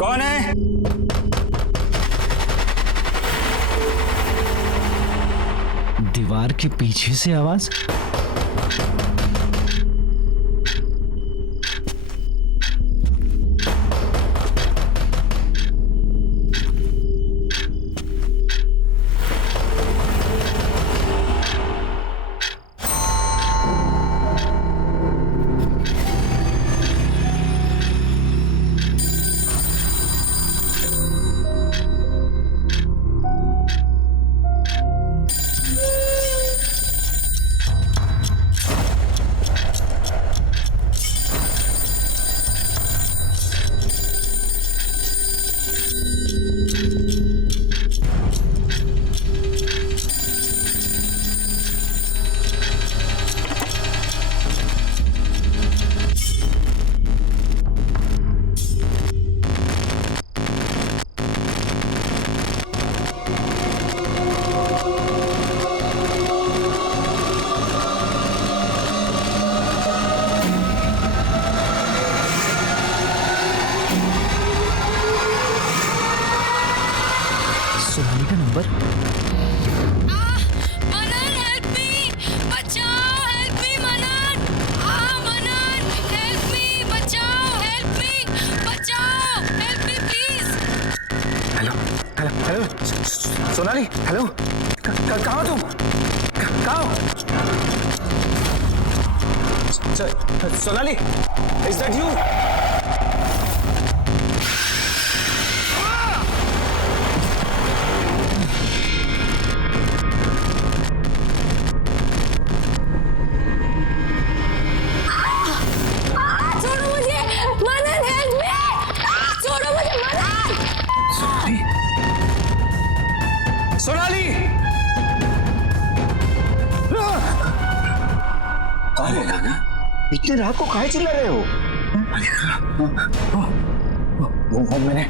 कौन है? दीवार के पीछे से आवाज। सोनाली का नंबर। मनन हेल्प मी, बचाओ, हेल्प मी मनन। मनन हेल्प मी, बचाओ, हेल्प मी, बचाओ, help me please. Hello hello hello Sonali, hello कहाँ हो तुम? कहाँ हो? Sonali, is that you? छोड़ो मुझे, मनन हेल्प मी, छोड़ो मुझे मनन। सोनाली, सोनाली, कौन है गाना? इतने रात को काहे चिल्ला रहे हो? वो मैंने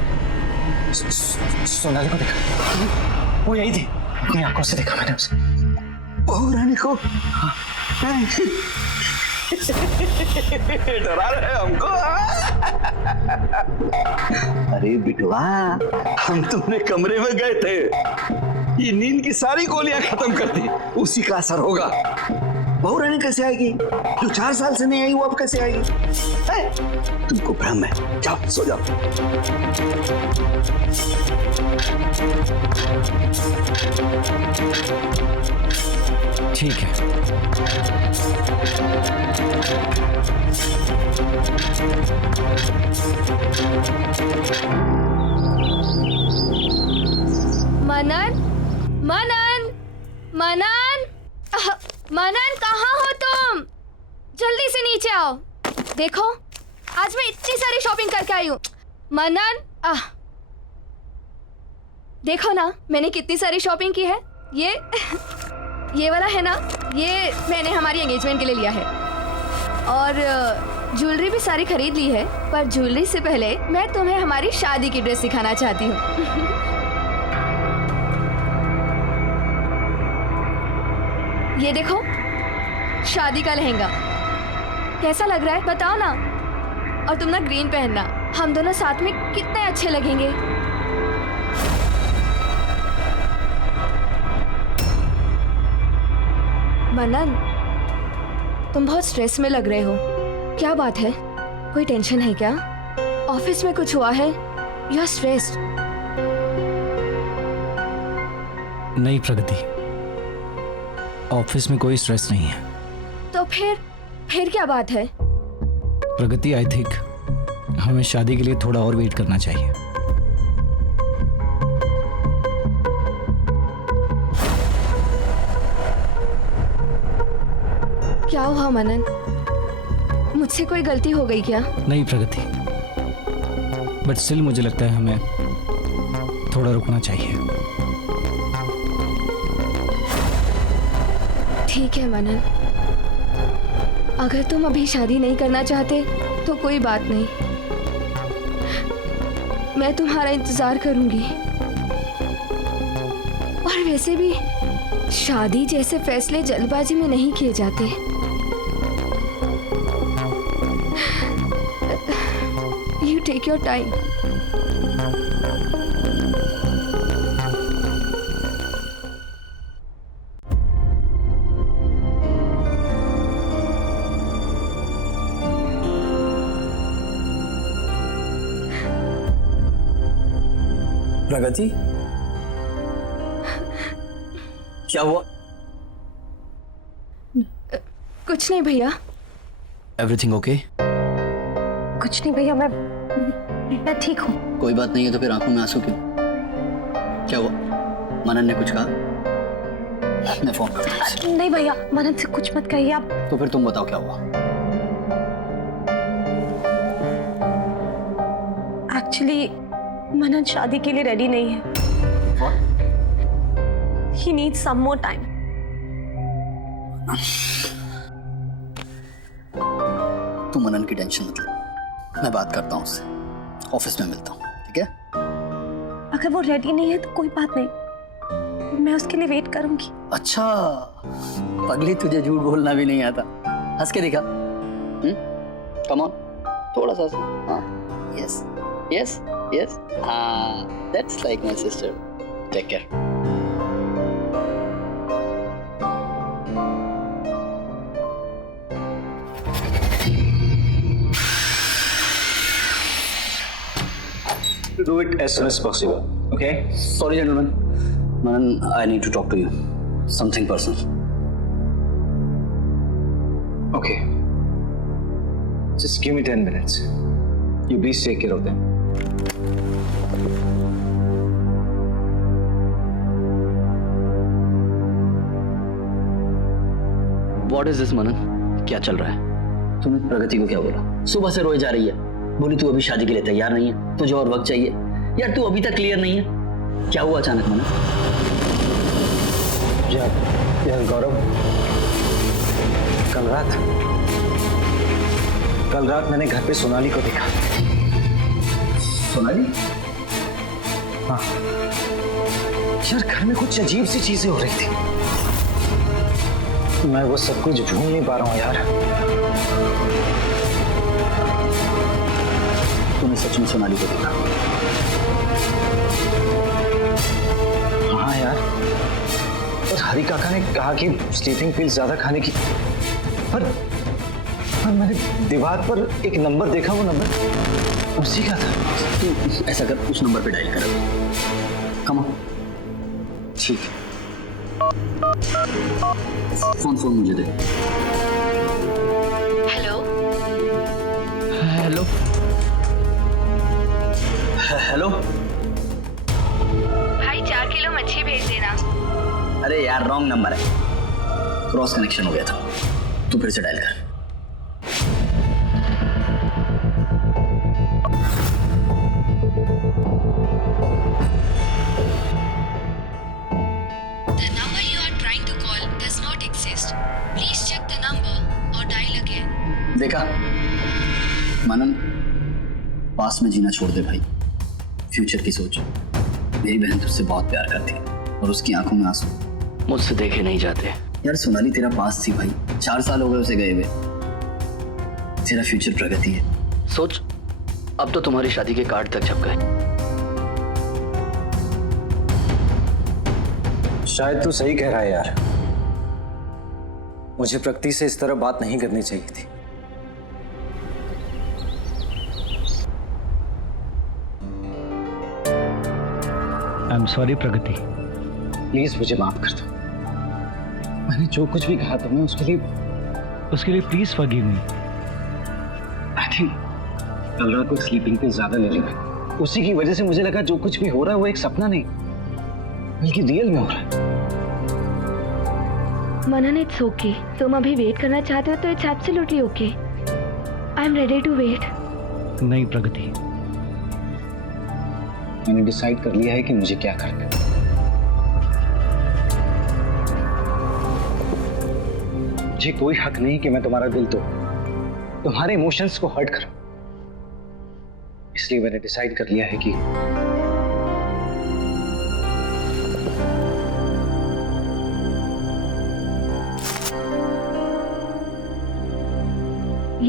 सोनाली को देखा, वो यही थी, अपनी आंखों से देखा मैंने उसे। बहू रानी को डरा रहे हमको। अरे बिटवा, हम तुम्हारे कमरे में गए थे, ये नींद की सारी गोलियां खत्म कर दी, उसी का असर होगा। बहू रानी कैसे आएगी? जो 4 साल से नहीं आई वो अब कैसे आएगी? तुमको भ्रम है, जाओ सो जाओ। ठीक है। मनन, मनन, मनन, मनन कहाँ हो तुम? जल्दी से नीचे आओ। देखो, आज मैं इतनी सारी शॉपिंग करके आई हूँ। मनन, देखो ना, मैंने कितनी सारी शॉपिंग की है। ये वाला है ना, ये मैंने हमारी एंगेजमेंट के लिए लिया है। और ज्वेलरी भी सारी खरीद ली है, पर ज्वेलरी से पहले मैं तुम्हें हमारी शादी की ड्रेस सिखाना चाहती हूँ। ये देखो, शादी का लहंगा कैसा लग रहा है बताओ ना। और तुम ना ग्रीन पहनना, हम दोनों साथ में कितने अच्छे लगेंगे। मनन, तुम बहुत स्ट्रेस में लग रहे हो, क्या बात है? कोई टेंशन है क्या? ऑफिस में कुछ हुआ है? You are stressed. नहीं प्रगति, ऑफिस में कोई स्ट्रेस नहीं है। तो फिर क्या बात है? प्रगति, आई थिंक हमें शादी के लिए थोड़ा और वेट करना चाहिए। क्या हुआ मनन? मुझसे कोई गलती हो गई क्या? नहीं प्रगति, बट स्टिल मुझे लगता है हमें थोड़ा रुकना चाहिए। ठीक है मनन, अगर तुम अभी शादी नहीं करना चाहते तो कोई बात नहीं, मैं तुम्हारा इंतजार करूंगी। और वैसे भी शादी जैसे फैसले जल्दबाजी में नहीं किए जाते। You take take your time. Pragati, क्या हुआ? कुछ नहीं भैया। Everything okay? कुछ नहीं भैया, मैं ठीक हूँ। कोई बात नहीं है तो फिर आंखों में आंसू क्यों? क्या हुआ? मनन ने कुछ कहा? मैं फोन करता हूँ उसे। नहीं भैया, मनन से कुछ मत कहिए आप। तो फिर तुम बताओ क्या हुआ? एक्चुअली मनन शादी के लिए रेडी नहीं है। He needs some more time. तुम मनन की टेंशन मत ले, मैं बात करता हूँ उससे, ऑफिस में मिलता हूँ, ठीक है? अगर वो रेडी नहीं है तो कोई बात नहीं, मैं उसके लिए वेट करूंगी। अच्छा, पगली तुझे झूठ बोलना भी नहीं आता। हंस के दिखा। कम ऑन, थोड़ा सा। हाँ, यस यस यस, हाँ, that's like my sister. Take care. To do it as soon as possible, okay? Sorry, gentlemen. Manan, I need to talk to you. Something personal. Okay. Just give me 10 minutes. You please take care of them. What is this, Manan? क्या चल रहा है? तूने प्रगति को क्या बोला? सुबह से रोए जा रही है। बोली तू अभी शादी के लिए तैयार नहीं है, तुझे और वक्त चाहिए। यार तू अभी तक क्लियर नहीं है, क्या हुआ अचानक मनन? यार गौरव, कल रात मैंने घर पे सोनाली को देखा। सोनाली? हाँ यार, घर में कुछ अजीब सी चीजें हो रही थी। मैं वो सब कुछ भूल नहीं पा रहा हूँ यार। तूने सच में सोनाली को देखा? हाँ यार, और हरी काका ने कहा कि स्लीपिंग पिल ज्यादा खाने की, पर मैंने दीवार पर एक नंबर देखा, वो नंबर उसी का था। तू ऐसा कर, उस नंबर पे डायल कर। Come on. ठीक। फोन मुझे दे। हेलो हेलो हेलो भाई, 4 किलो मच्छी भेज देना। अरे यार, रॉन्ग नंबर है, क्रॉस कनेक्शन हो गया था। तू फिर से डायल कर। The number you are trying to call does not exist. Please check the number or dial again. देखा मनन, पास में जीना छोड़ दे भाई, फ्यूचर की सोच। मेरी बहन तुझसे बहुत प्यार करती है और उसकी आंखों में आंसू मुझसे देखे नहीं जाते। यार सोनाली तेरा पास थी भाई, 4 साल हो गए उसे गए हुए। तेरा फ्यूचर प्रगति है। सोच, अब तो तुम्हारी शादी के कार्ड तक छप गए। शायद तू सही कह रहा है यार, मुझे प्रगति से इस तरह बात नहीं करनी चाहिए थी। I am sorry Pragati. Please मुझे माफ कर दो। मैंने जो कुछ भी कहा तुम्हें उसके लिए please forgive me. I think कल रात को स्लीपिंग पिल ज्यादा ले ली मैंने। उसी की वजह से मुझे लगा जो कुछ भी हो रहा है वो एक सपना नहीं बल्कि रियल में हो रहा है। Manan, it's okay. तुम अभी वेट करना चाहते हो तो it's absolutely okay. I am ready to wait. नहीं प्रगति, मैंने डिसाइड कर लिया है कि मुझे क्या करना है। मुझे कोई हक नहीं कि मैं तुम्हारा दिल तोड़ूं, तुम्हारे इमोशंस को हर्ट करूं। इसलिए मैंने डिसाइड कर लिया है कि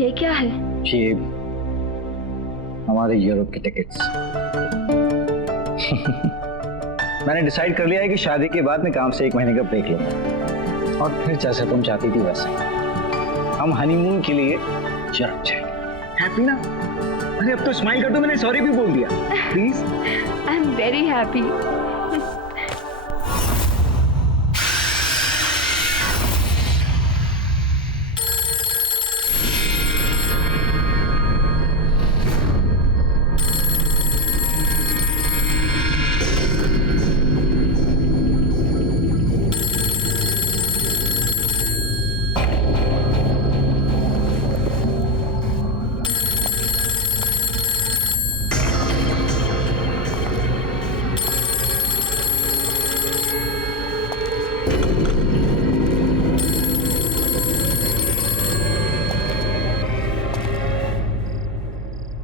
ये क्या है? ये तुम्हारे यूरोप की टिकट्स। मैंने डिसाइड कर लिया है कि शादी के बाद मैं काम से 1 महीने का ब्रेक लूंगा और फिर जैसे तुम चाहती थी वैसे हम हनीमून के लिए यूरोप जाएंगे। हैप्पी ना? अरे अब तो स्माइल कर दो, मैंने सॉरी भी बोल दिया। Please. I am very happy.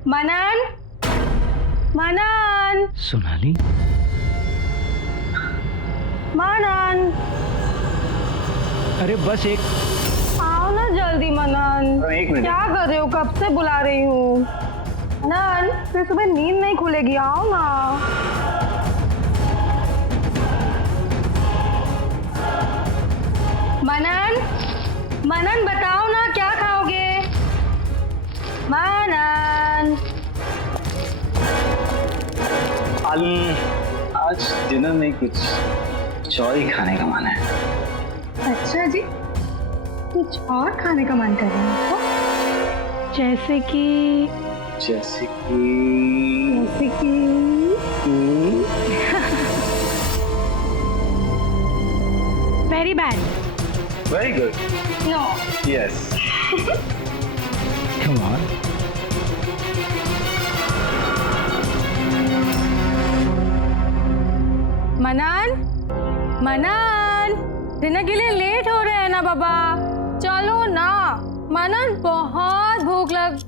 Manan, Manan, Sonali, Manan, अरे बस एक आओ ना जल्दी मनन। 1 मिनट। क्या कर रहे हो? कब से बुला रही हूँ। मनन, फिर सुबह नींद नहीं खुलेगी, आओ ना। मनन, मनन बताओ ना क्या खाओगे? मनन। आज डिनर में कुछ और ही खाने का मन है। अच्छा जी, कुछ और खाने का मन कर रहा है आपको? जैसे कि very bad. Very good. No. Yes. Come on. Manan, Manan, dinner के लिए लेट हो रहे हैं ना बाबा, चलो ना। मनन, बहुत भूख लग।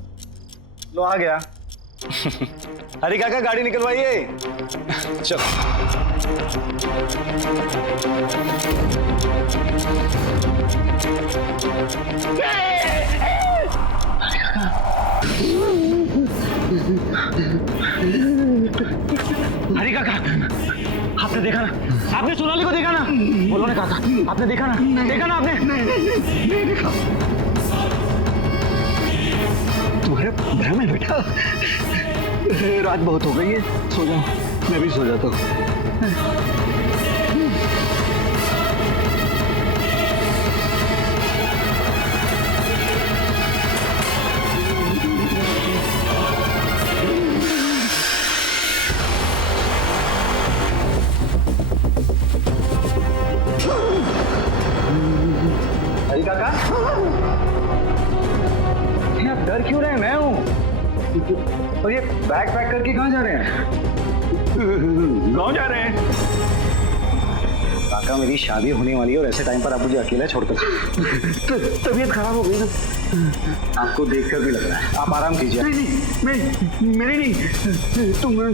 लो आ गया। हरी काका गाड़ी निकलवाइए। चलो। हरी काका, आपने देखा ना? आपने सोनाली को देखा ना? बोलो ना काका, आपने देखा ना? देखा ना आपने? नहीं देखा। तुम्हारे भ्रम है बेटा। रात बहुत हो गई है, सो जाओ। मैं भी सो जाता हूँ। हरी काका, आप डर क्यों रहे हैं? मैं हूँ। और ये बैग पैक करके कहाँ जा रहे हैं? गाँव जा रहे हैं। काका, मेरी शादी होने वाली है और ऐसे टाइम पर आप मुझे अकेला छोड़कर तबीयत खराब हो गई ना। आपको देखकर भी लग रहा है। आप आराम कीजिए। नहीं, मेरी नहीं,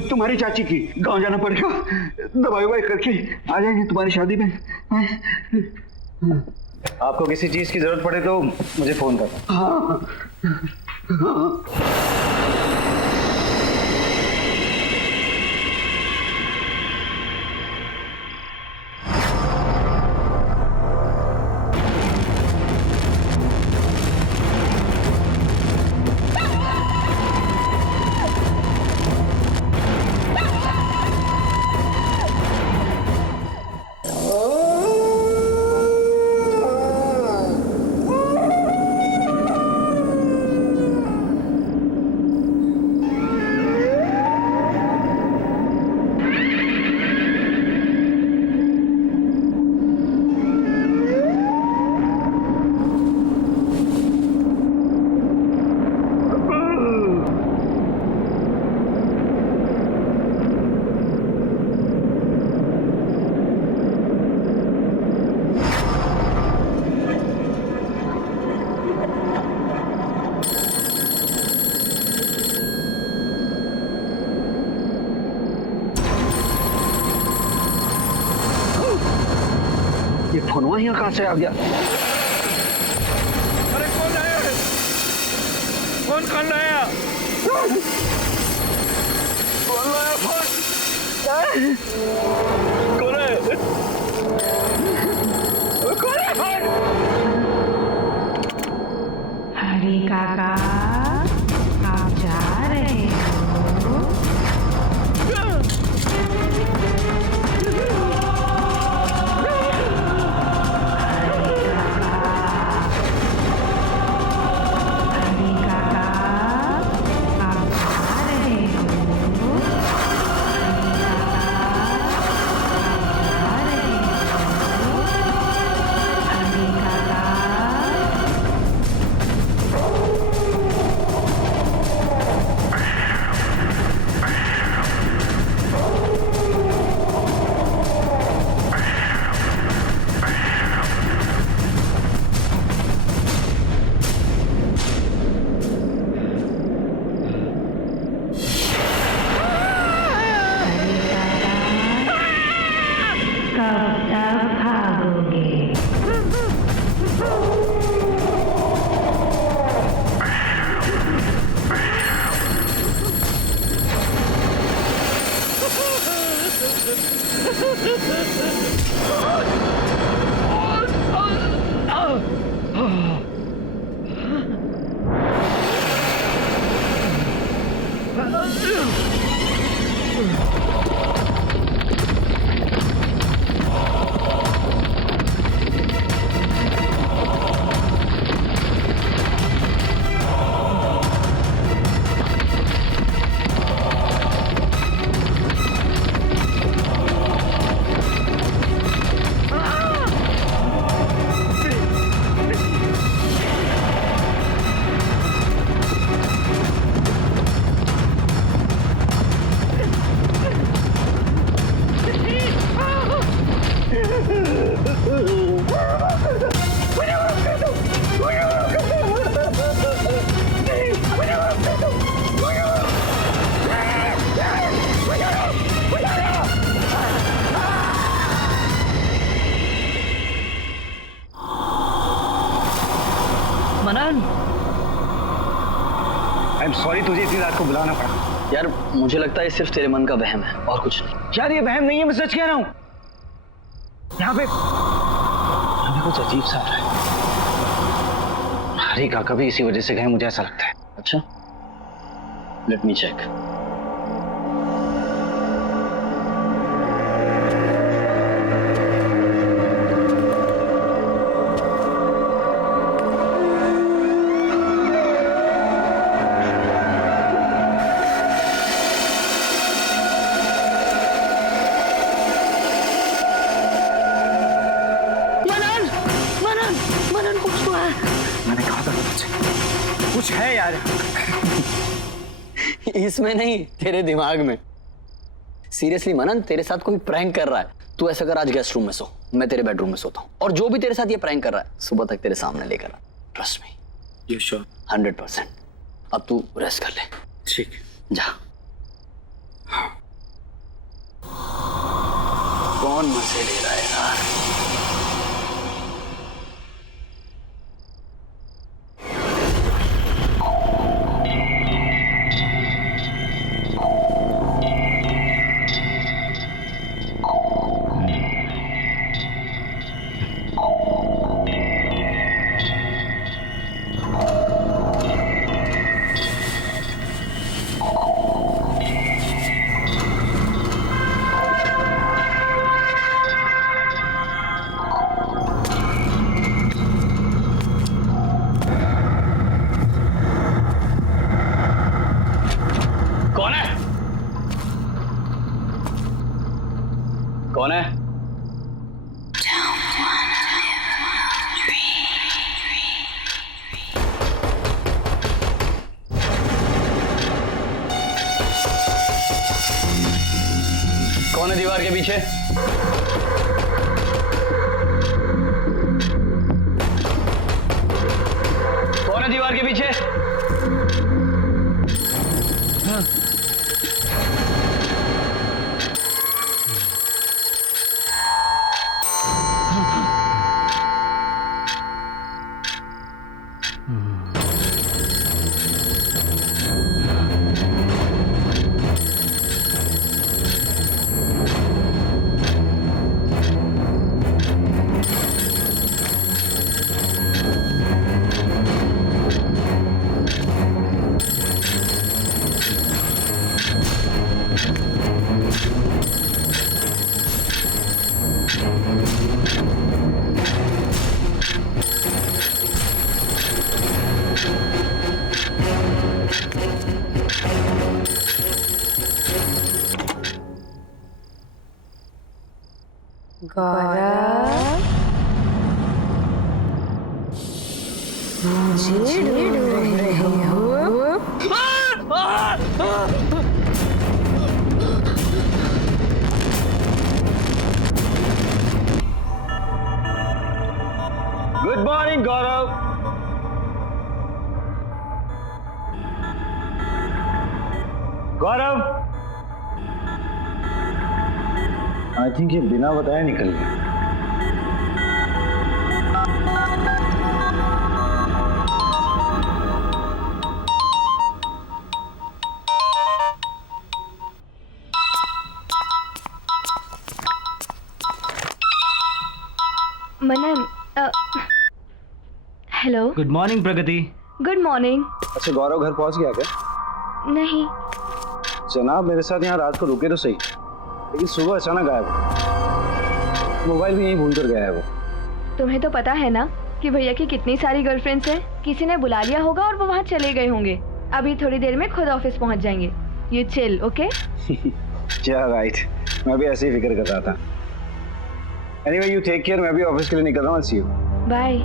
तुम्हारी चाची की। गाँव जाना पड़ेगा, दवाई ववाई करके आ जाएंगे तुम्हारी शादी में। आपको किसी चीज की जरूरत पड़े तो मुझे फोन करना। हाँ। ये फोनवा यहाँ कहाँ से आ गया? अरे कौन आया है? कौन आया? कौन है? कौन है? हरी काका, आप जा रहे हो? हरी काका, आप जा रहे हो? हरी काका, कब तक भागोगे? मनन, आई एम सॉरी तुझे इतनी रात को बुलाना पड़ा। यार मुझे लगता है ये सिर्फ तेरे मन का वहम है और कुछ नहीं। यार ये वहम नहीं है, मैं सच कह रहा हूँ। यहाँ पे कुछ अजीब सा हो रहा है। हरी काका भी इसी वजह से गए, मुझे ऐसा लगता है। अच्छा, लेट मी चेक। मैंने कहा था कुछ है यार। इसमें नहीं, तेरे दिमाग में। सीरियसली मनन, तेरे साथ कोई प्रैंक कर रहा है। तू ऐसा कर, आज गेस्ट रूम में सो, मैं तेरे बेडरूम में सोता हूँ, और जो भी तेरे साथ ये प्रैंक कर रहा है सुबह तक तेरे सामने लेकर आ। Trust me. You sure? 100%। अब तू रेस्ट कर ले। ठीक, जा। कौन मजे ले रहा है यार? कौन है? कौन है दीवार के पीछे? कौन है दीवार के पीछे? गौरव मुझे ढूंढ रहे हो? Good morning Gaurav. Gaurav, I think ये बिना बताए निकल गया। Manan, hello. Good morning Pragati. Good morning. अच्छा गौरव घर पहुंच गया क्या? नहीं, जनाब मेरे साथ यहाँ रात को रुके तो सही, लेकिन सुबह अचानक गायब। मोबाइल भी यहीं भूल कर गया है वो। तुम्हें तो पता है ना कि भैया की कितनी सारी गर्लफ्रेंड्स हैं। किसी ने बुला लिया होगा और वो वहाँ चले गए होंगे। अभी थोड़ी देर में खुद ऑफिस पहुँच जाएंगे। You chill, okay? क्या राइट, मैं भी ऐसे ही फिक्र कर रहा था। एनीवे यू टेक केयर, मैं भी ऑफिस के लिए निकल रहा हूँ। See you. Bye.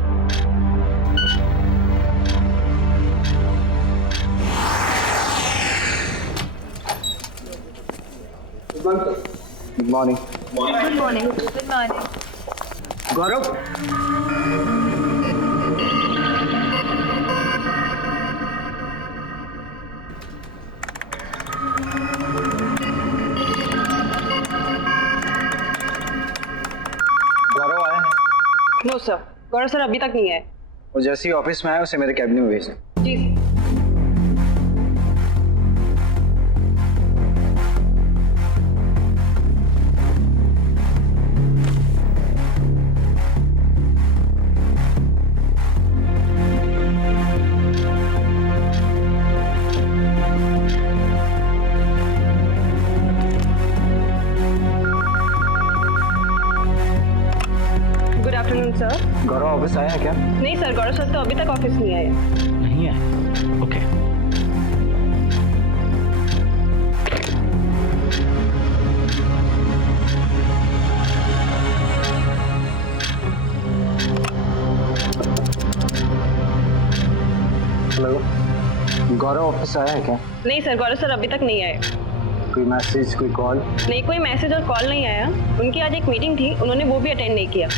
Good morning. Good morning. Gaurav, Gaurav आया है? नो सर, गौरव सर अभी तक नहीं आए। वो जैसे ही ऑफिस में आया उसे मेरे कैबिन में भेज दें। जी। Good afternoon sir. Gaurav office आया है क्या? नहीं सर, गौरव सर तो अभी तक ऑफिस नहीं आए। नहीं है? ओके। हेलो, गौरव ऑफिस आया है क्या? नहीं सर, गौरव सर अभी तक नहीं आए। कोई मैसेज, कोई कॉल? नहीं, कोई मैसेज और कॉल नहीं आया। उनकी आज एक मीटिंग थी, उन्होंने वो भी अटेंड नहीं किया।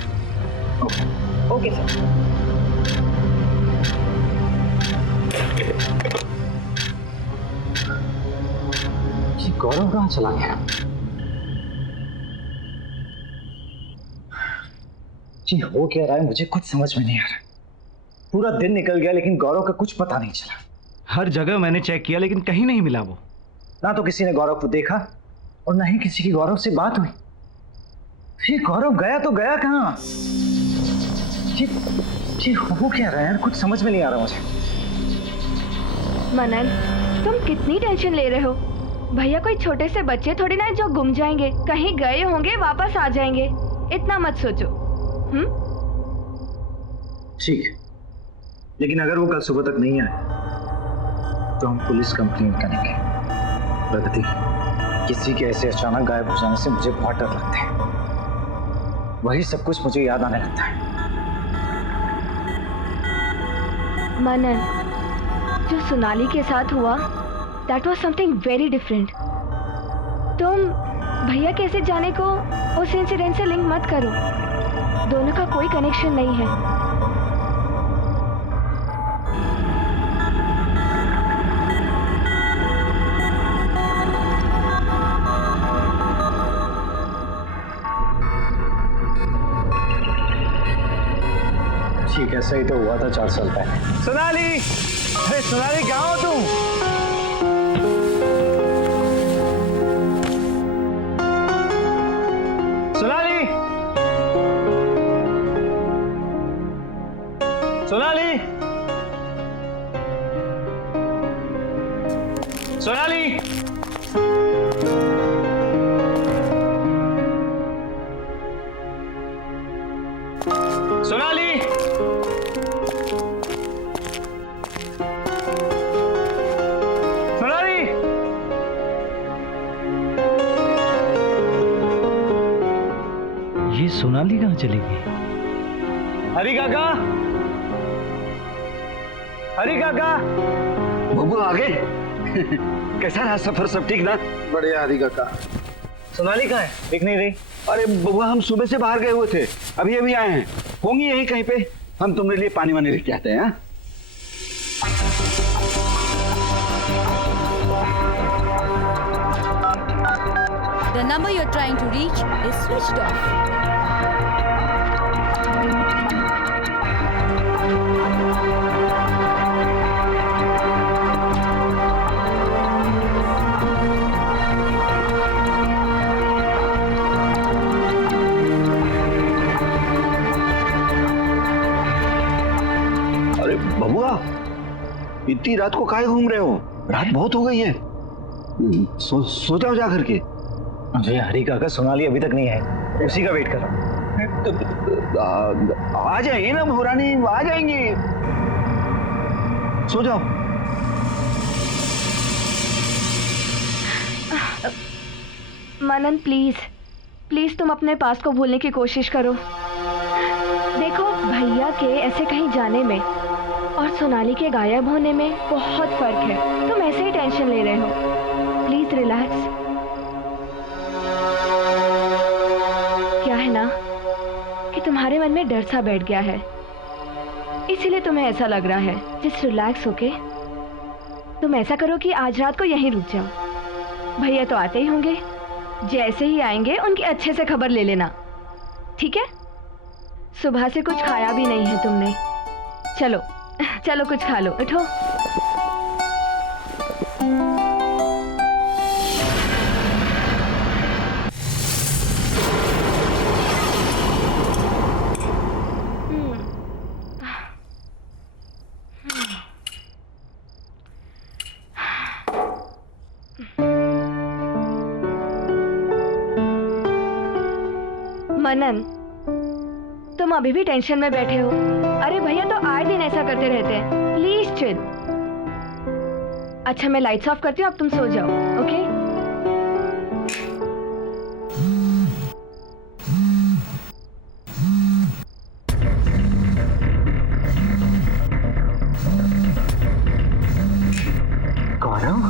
Okay sir. ये गौरव कहाँ चला गया? जी हो क्या रहा है मुझे कुछ समझ में नहीं आ रहा। पूरा दिन निकल गया लेकिन गौरव का कुछ पता नहीं चला। हर जगह मैंने चेक किया लेकिन कहीं नहीं मिला वो। ना तो किसी ने गौरव को देखा और ना ही किसी की गौरव से बात हुई। ये गौरव गया तो गया कहाँ? ये हो क्या रहा है यार, कुछ समझ में नहीं आ रहा मुझे। मनन, तुम कितनी टेंशन ले रहे हो? भैया कोई छोटे से बच्चे थोड़ी ना है जो गुम जाएंगे। कहीं गए होंगे, वापस आ जाएंगे। इतना मत सोचो। ठीक, लेकिन अगर वो कल सुबह तक नहीं आए तो हम पुलिस कंप्लेंट करेंगे। प्रगति, किसी के ऐसे अचानक गायब हो जाने से मुझे बहुत डर लगता है। वही सब कुछ मुझे याद आने लगता है। मनन, जो सोनाली के साथ हुआ, that was something very different. तुम भैया कैसे जाने को उस इंसिडेंट से लिंक मत करो। दोनों का कोई कनेक्शन नहीं है। ठीक, ऐसा ही तो हुआ था 4 साल पहले। सोनाली, अरे सोनाली कहाँ हो तुम? सोनाली, सोनाली, सोनाली, सोनाली, सोनाली कहाँ चली गई? हरी काका, हरी काका। बबू आ गए। कैसा रहा सफर, सब ठीक ना? बढ़िया हरी काका। सोनाली कहाँ है? दिख नहीं रही। अरे बबुआ हम सुबह से बाहर गए हुए थे, अभी अभी आए हैं। होंगी यहीं कहीं पे, हम तुम्हारे लिए पानी वानी लेके आते हैं। हाँ? The number you're trying to reach is switched off. अरे बबुआ, इतनी रात को काहे घूम रहे हो? रात बहुत हो गई है। सो जाओ जा करके। अरे हरी काका, सोनाली अभी तक नहीं है, उसी का वेट कर रहा हूँ। आ जाएंगे ना महारानी, आ जाएंगे। सो जाओ। मनन प्लीज प्लीज तुम अपने पास को भूलने की कोशिश करो। देखो भैया के ऐसे कहीं जाने में और सोनाली के गायब होने में बहुत फर्क है। तुम ऐसे ही टेंशन ले रहे हो। Please relax. क्या है ना कि तुम्हारे मन में डर सा बैठ गया है, इसीलिए तुम्हें ऐसा लग रहा है। जस्ट रिलैक्स होके तुम ऐसा करो कि आज रात को यहीं रुक जाओ। भैया तो आते ही होंगे, जैसे ही आएंगे उनकी अच्छे से खबर ले लेना, ठीक है? सुबह से कुछ खाया भी नहीं है तुमने। चलो चलो कुछ खा लो, उठो। मनन, तुम अभी भी टेंशन में बैठे हो। अरे भैया तो आए दिन ऐसा करते रहते हैं। Please chill. अच्छा मैं लाइट्स ऑफ करती हूँ, अब तुम सो जाओ, ओके? गौरव,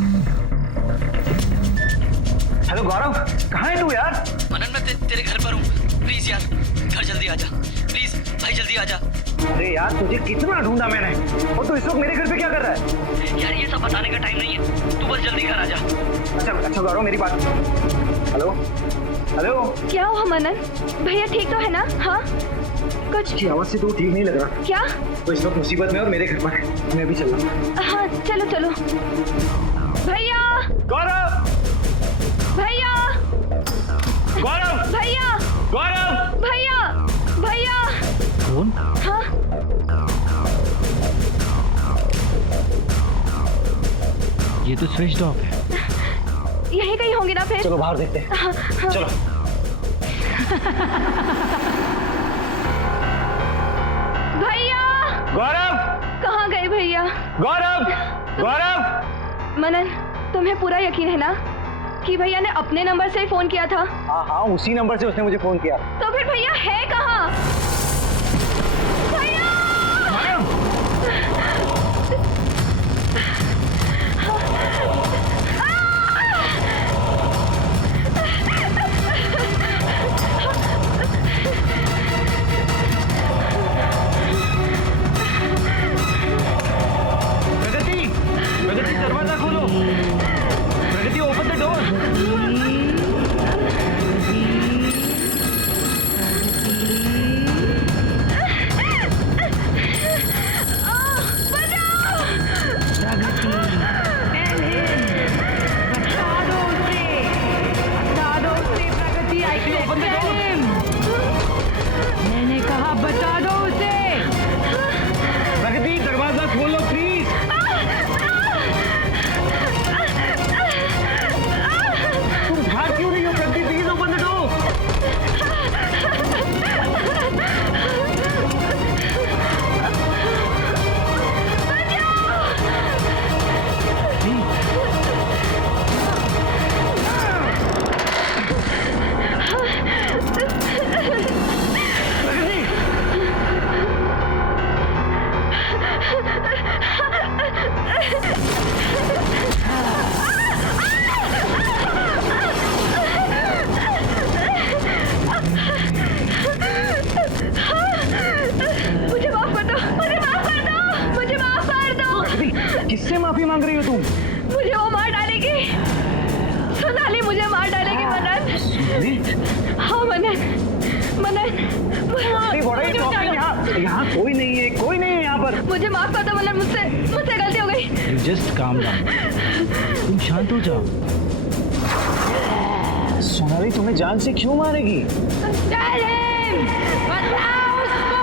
हेलो गौरव, कहाँ है तू यार? मनन मैं तेरे घर पर हूँ, प्लीज यार घर जल्दी आ जा, प्लीज भाई जल्दी आ जा। अरे यार तुझे कितना ढूंढा मैंने, और तू इस वक्त मेरे घर पे क्या कर रहा है? यार ये सब बताने का टाइम नहीं है, तू बस जल्दी घर आ जा। अच्छा गौरव मेरी बात। हेलो हेलो, क्या हुआ मनन? भैया ठीक तो है ना? हाँ कुछ की आवाज से तू ठीक नहीं लग रहा। क्या? तो इस वक्त मुसीबत में और मेरे घर पर है, मैं भी चल रहा हूँ। हाँ चलो चलो। भैया गौरव, भैया गौरव, भैया गौरव, भैया भैया। कौन? हाँ ये तो स्विच ऑफ है। यहीं कहीं होंगे ना फिर। चलो बाहर देखते हैं। हाँ, हाँ। चलो। भैया गौरव, कहाँ गए भैया? गौरव, गौरव। मनन तुम्हें पूरा यकीन है ना कि भैया ने अपने नंबर से ही फोन किया था? हाँ उसी नंबर से उसने मुझे फोन किया। तो फिर भैया है कहाँ? भैया! प्रगति, प्रगति दरवाजा खोलो। प्रगति ओपन द डोर। यहाँ कोई नहीं है, कोई नहीं है यहाँ पर। मुझे माफ कर दो मनन, मुझसे गलती हो गई। यू जस्ट काम डाउन, तुम शांत हो जाओ। सोनाली तुम्हें जान से क्यों मारेगी? Tell him! बताओ उसको!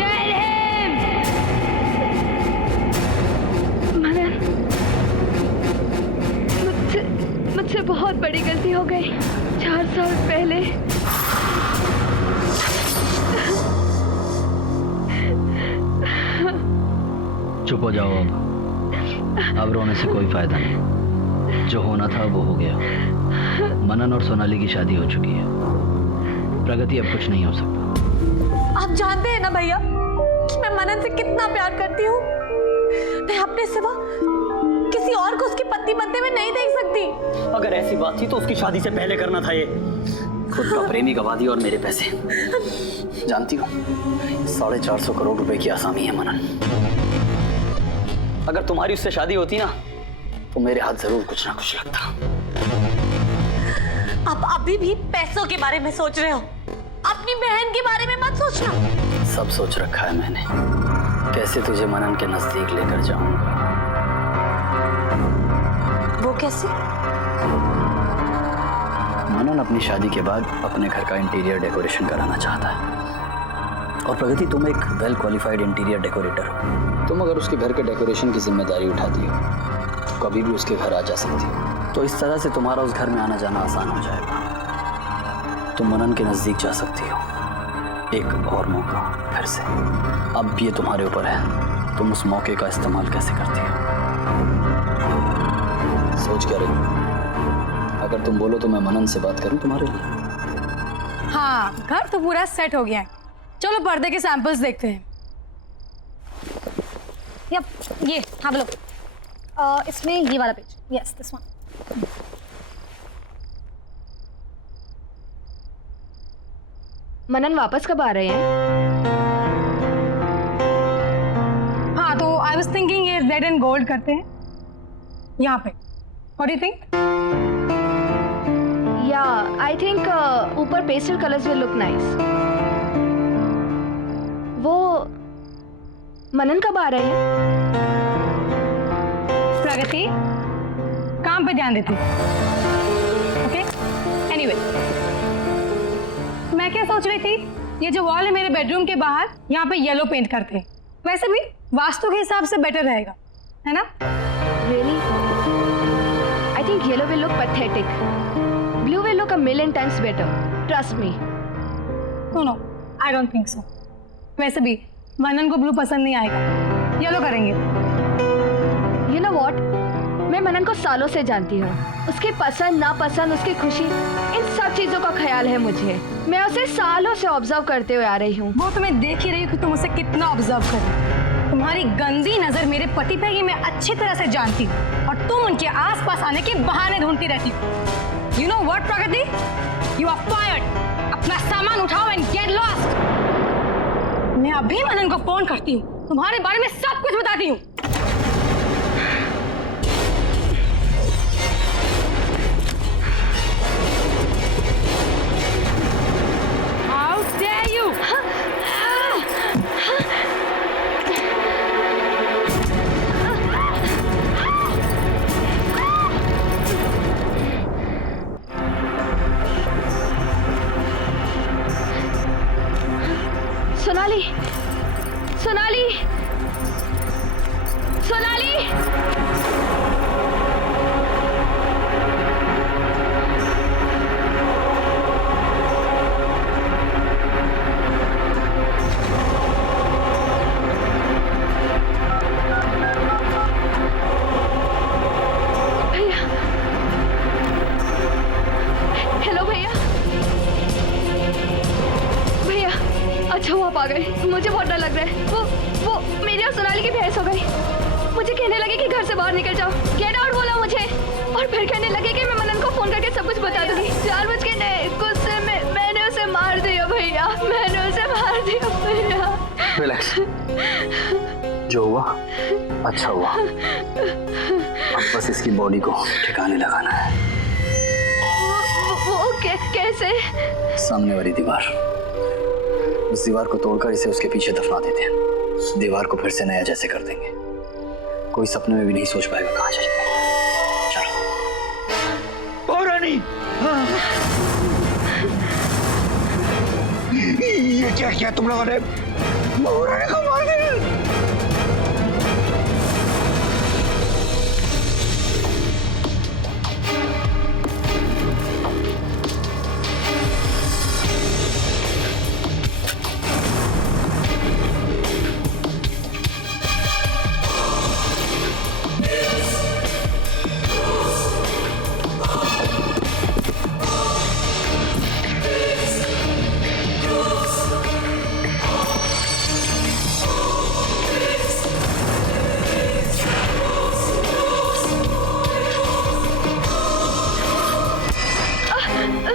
Tell him! मनन, मुझसे बहुत बड़ी गलती हो गई 4 साल पहले। चुप हो जाओ अब रोने से कोई फायदा नहीं। जो होना था वो हो गया। मनन और सोनाली की शादी हो चुकी है। प्रगति अब कुछ नहीं हो सकता। आप जानते हैं ना भैया कि मैं मनन से कितना प्यार करती हूँ। मैं अपने सिवा किसी और को उसकी पत्नी बनते हुए नहीं देख सकती। अगर ऐसी बात थी तो उसकी शादी से पहले करना था। ये खुद का प्रेमी गवा दिया और मेरे पैसे। जानती हो 450 करोड़ रुपए की आसामी है मनन। अगर तुम्हारी उससे शादी होती ना तो मेरे हाथ जरूर कुछ ना कुछ लगता। आप अभी भी पैसों के बारे में सोच रहे हो, अपनी बहन के बारे में मत सोचना। सब सोच रखा है मैंने, कैसे तुझे मनन के नजदीक लेकर जाऊंगा। वो कैसे? मनन अपनी शादी के बाद अपने घर का इंटीरियर डेकोरेशन कराना चाहता है। और प्रगति तुम एक वेल क्वालिफाइड इंटीरियर डेकोरेटर हो। तुम अगर उसके घर के डेकोरेशन की जिम्मेदारी उठाती हो तो कभी भी उसके घर आ जा सकती हो। तो इस तरह से तुम्हारा उस घर में आना जाना आसान हो जाएगा। तुम मनन के नजदीक जा सकती हो। एक और मौका फिर से। अब ये तुम्हारे ऊपर है, तुम उस मौके का इस्तेमाल कैसे करती हो। सोच क्या रही हो? अगर तुम बोलो तो मैं मनन से बात करूं तुम्हारे लिए। हाँ, घर तो पूरा सेट हो गया है। चलो पर्दे के सैंपल्स देखते हैं। ये हाँ बोलो। इसमें ये वाला पेज, यस दिस वन। मनन वापस कब आ रहे हैं? हाँ तो आई वाज थिंकिंग ये रेड एंड गोल्ड करते हैं यहाँ पे। What do you think? या आई थिंक ऊपर pastel colours will look nice. वो मनन कब आ रहे हैं? प्रगति काम पे ध्यान देती। ओके एनीवे, मैं क्या सोच रही थी, ये जो वॉल है मेरे बेडरूम के बाहर, यहाँ पे येलो पेंट करते हैं। वैसे भी वास्तु के हिसाब से बेटर रहेगा, है ना? Really? I think yellow will look pathetic. Blue will look a million times better. Trust me. No, I don't think so. वैसे भी मनन को ब्लू पसंद नहीं आएगा, येलो करेंगे। You know what? मैं मनन को सालों से जानती हूँ। उसकी पसंद नापसंद, उसकी खुशी, इन सब चीजों का ख्याल है मुझे। मैं उसे सालों से ऑब्जर्व करते हुए आ रही हूँ। वो तो मैं देख ही रही हूँ कि तुम उसे कितना ऑब्जर्व कर रही हो। तुम्हारी गंदी नजर मेरे पति पे ये मैं अच्छी तरह से जानती हूँ, और तुम उनके आसपास आने के बहाने ढूंढती रहती हो। You know what, Pragati? You are fired. अपना सामान उठाओ and get lost. मैं अभी मनन को फोन करती हूँ, तुम्हारे बारे में सब कुछ बताती हूँ। How dare you? Sonali, Sonali, Sonali! भैया, हेलो भैया। भैया, अच्छा वो आप आ गए। मुझे बहुत डर लग रहा है। वो मेरी और सोनाली की बहस हो गई। मुझे कहने लगे कि घर से बाहर निकल जाओ, गेट आउट बोला मुझे, और फिर कहने लगे कि मैं मनन को फोन करके सब कुछ बता दूंगी। 4 बज के नहीं, गुस्से में मैंने उसे मार दिया भैया, मैंने उसे मार दिया भैया। रिलैक्स, जो हुआ अच्छा हुआ। अब बस इसकी बॉडी को ठिकाने लगाना है। वो कैसे? सामने वाली दीवार, उस दीवार को तोड़कर इसे उसके पीछे दफना देते हैं। दीवार को फिर से नया जैसे कर देंगे। कोई सपने में भी नहीं सोच पाएगा कहाँ चले गए। चलो। ओ रानी, हाँ। ये क्या किया तुम लोगों ने? बहू रानी को मार दिया।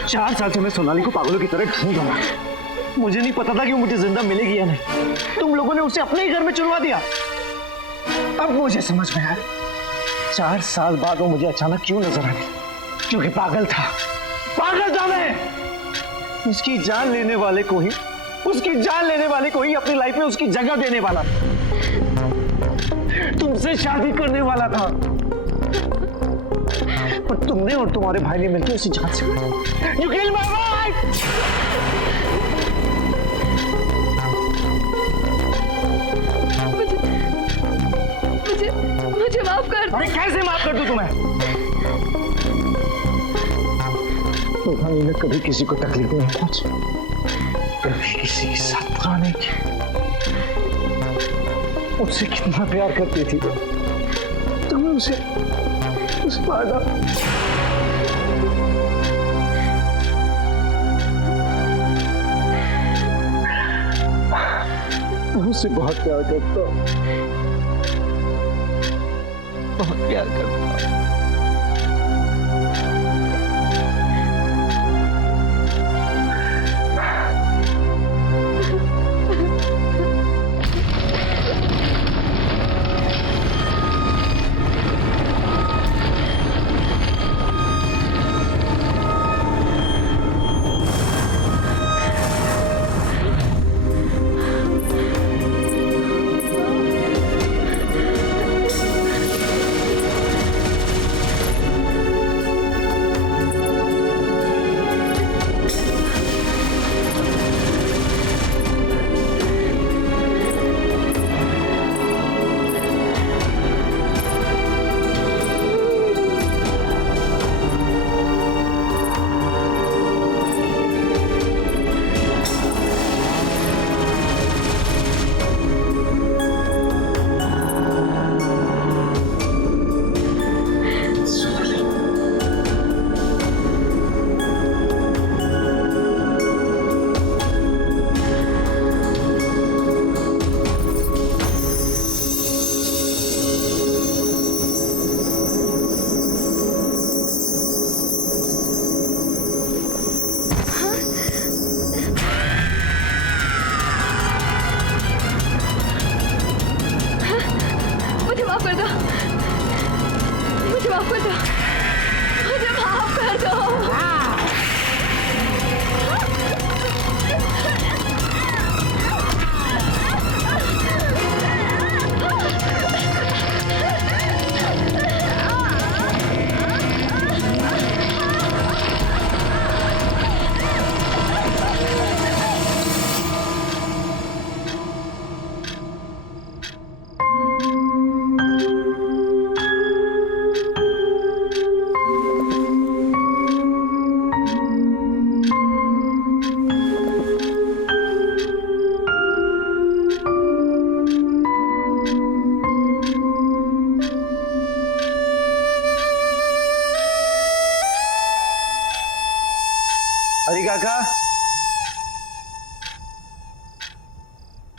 चार साल से मैं सोनाली को पागलों की तरह ढूंढ रहा हूं। मुझे नहीं पता था कि वो मुझे जिंदा मिलेगी या नहीं। तुम लोगों ने उसे अपने ही घर में चुनवा दिया। अब मुझे समझ में आया 4 साल बाद वो मुझे अचानक क्यों नजर आई। क्योंकि पागल था मैं। उसकी जान लेने वाले को ही अपनी लाइफ में उसकी जगह देने वाला, तुमसे शादी करने वाला था। पर तुमने और तुम्हारे भाई ने मिलकर उसे जान से मारा। You killed my wife! मुझे माफ कर दो। अरे कैसे माफ कर दूं तुम्हें? तो भाई ने कभी किसी को तकलीफ नहीं पहुंची, कभी किसी के साथ बुरा नहीं किया। उससे कितना प्यार करती थी तुम्हें, उसे मारा। मैं उससे बहुत प्यार करता हूँ, बहुत प्यार करता हूँ।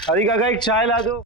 हरी काका, एक चाय ला दो।